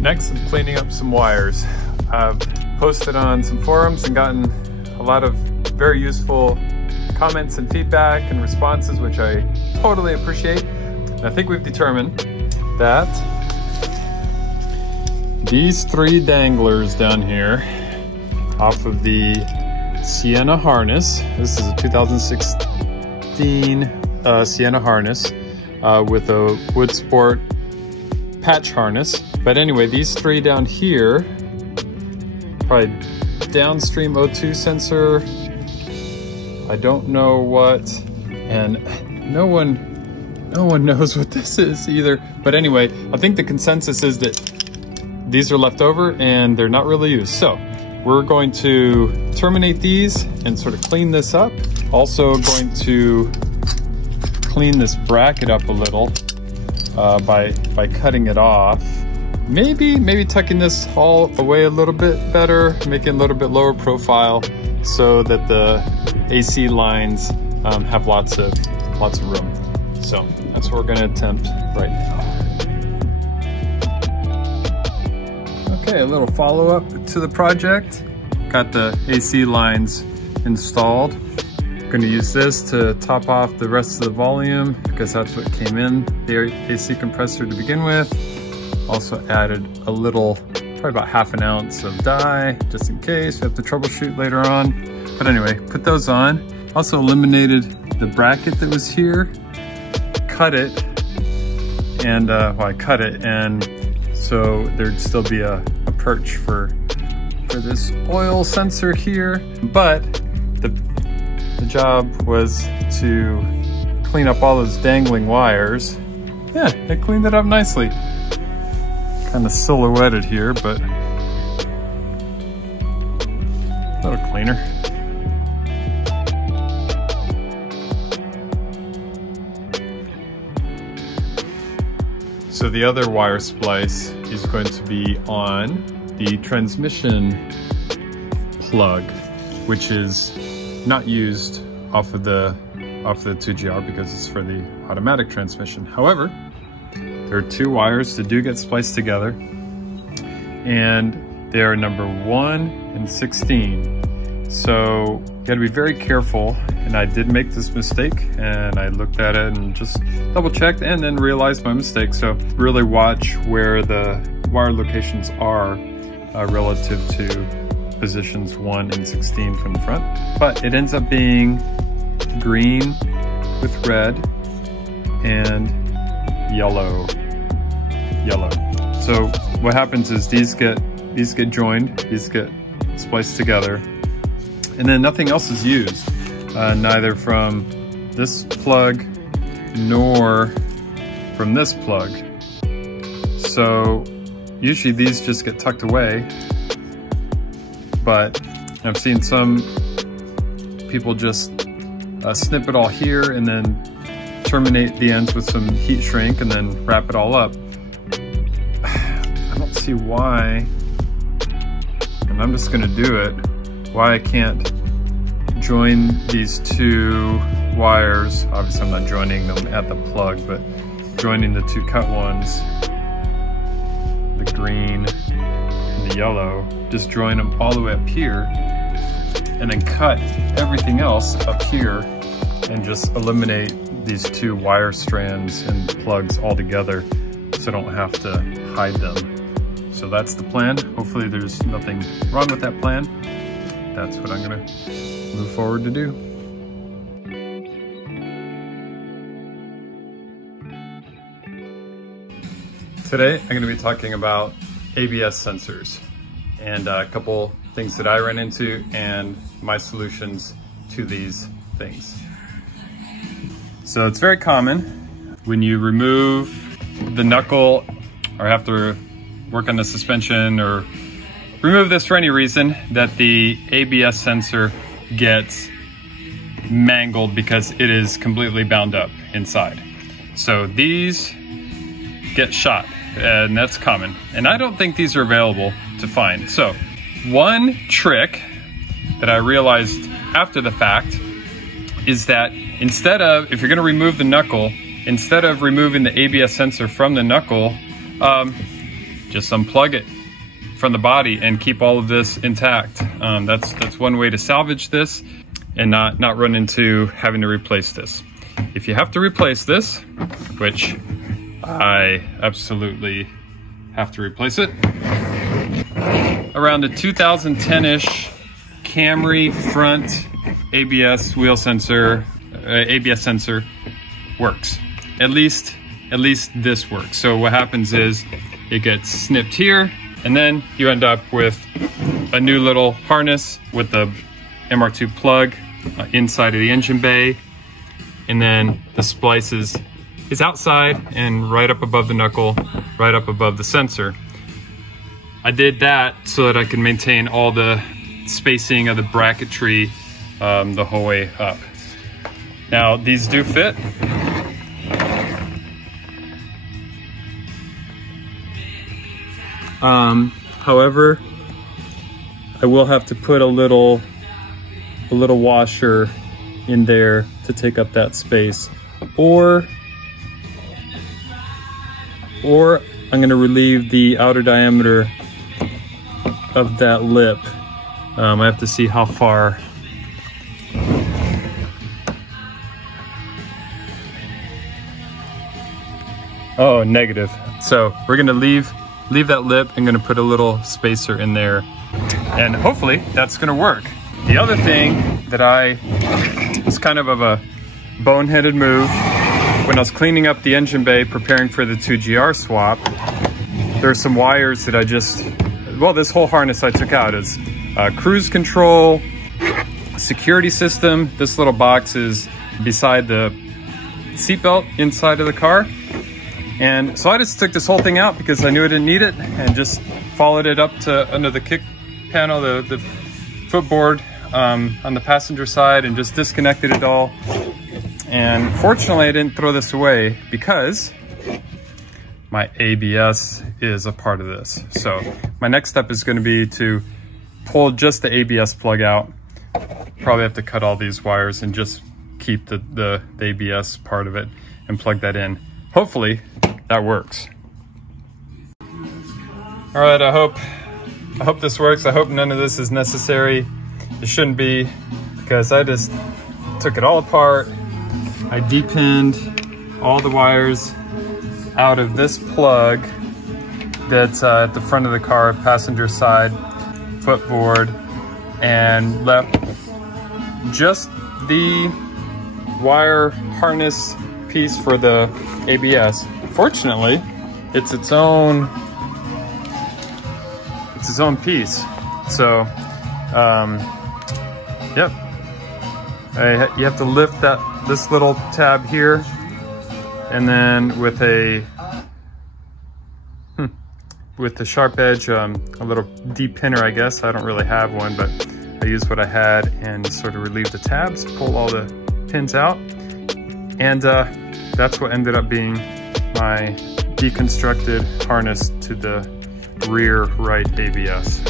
Next, I'm cleaning up some wires. I've posted on some forums and gotten a lot of very useful comments and feedback and responses, which I totally appreciate. And I think we've determined that these 3 danglers down here off of the Sienna harness, this is a 2016 Sienna harness with a wood sport patch harness. But anyway, these 3 down here, probably downstream O2 sensor, I don't know what, and no one knows what this is either. But anyway, I think the consensus is that these are left over and they're not really used. So we're going to terminate these and sort of clean this up. Also going to clean this bracket up a little by cutting it off. Maybe tucking this all away a little bit better, making it a little bit lower profile so that the AC lines have lots of room. So that's what we're going to attempt right now. Okay, a little follow-up to the project. Got the AC lines installed. Going to use this to top off the rest of the volume because that's what came in the AC compressor to begin with. Also added a little, probably about ½ an ounce of dye, just in case we have to troubleshoot later on. But anyway, put those on. Also eliminated the bracket that was here, cut it, and well, I cut it, and so there'd still be a perch for this oil sensor here. But the job was to clean up all those dangling wires. Yeah, it cleaned it up nicely. Kind of silhouetted here, but a little cleaner. So the other wire splice is going to be on the transmission plug, which is not used off of the 2GR because it's for the automatic transmission. However, there are 2 wires that do get spliced together, and they are number 1 and 16. So you gotta be very careful, and I did make this mistake, and I looked at it and just double checked and then realized my mistake. So really watch where the wire locations are relative to positions 1 and 16 from the front. But it ends up being green with red and yellow. So what happens is these get joined, these get spliced together, and then nothing else is used, neither from this plug nor from this plug. So usually these just get tucked away, but I've seen some people just snip it all here and then terminate the ends with some heat shrink and then wrap it all up. I don't see why, and I'm just gonna do it, why I can't join these 2 wires. Obviously I'm not joining them at the plug, but joining the 2 cut ones, the green and the yellow, just join them all the way up here and then cut everything else up here and just eliminate these 2 wire strands and plugs all together so I don't have to hide them. So that's the plan. Hopefully there's nothing wrong with that plan. That's what I'm gonna move forward to do. Today I'm gonna be talking about ABS sensors and a couple things that I ran into and my solutions to these things. So it's very common when you remove the knuckle or have to work on the suspension or remove this for any reason that the ABS sensor gets mangled because it is completely bound up inside. So these get shot, and that's common. And I don't think these are available to find. So one trick that I realized after the fact is that instead of, if you're gonna remove the knuckle, instead of removing the ABS sensor from the knuckle, just unplug it from the body and keep all of this intact. That's one way to salvage this and not run into having to replace this. If you have to replace this, which I absolutely have to replace it, around a 2010-ish Camry front ABS wheel sensor, ABS sensor works. At least this works. So what happens is it gets snipped here, and then you end up with a new little harness with the MR2 plug inside of the engine bay, and then the splice is outside and right up above the knuckle, right up above the sensor. I did that so that I can maintain all the spacing of the bracketry the whole way up. Now, these do fit. However, I will have to put a little washer in there to take up that space, or I'm going to relieve the outer diameter of that lip. I have to see how far. Oh, negative. So we're going to leave that lip and going to put a little spacer in there, and hopefully that's going to work. The other thing that was kind of a boneheaded move, when I was cleaning up the engine bay preparing for the 2GR swap, there's some wires that this whole harness I took out. Is cruise control, security system. This little box is beside the seatbelt inside of the car. And so I just took this whole thing out because I knew I didn't need it, and just followed it up to under the kick panel, the footboard on the passenger side, and just disconnected it all. And fortunately I didn't throw this away because my ABS is a part of this. So my next step is going to be to pull just the ABS plug out. Probably have to cut all these wires and just keep the ABS part of it and plug that in. Hopefully that works. All right, I hope this works. I hope none of this is necessary. It shouldn't be, because I just took it all apart. I depinned all the wires out of this plug that's at the front of the car, passenger side footboard, and left just the wire harness piece for the ABS. Fortunately, it's its own piece. So, yep. You have to lift this little tab here, and then with the sharp edge, a little de-pinner, I guess. I don't really have one, but I used what I had and sort of relieved the tabs, pulled all the pins out, and that's what ended up being my deconstructed harness to the rear right ABS.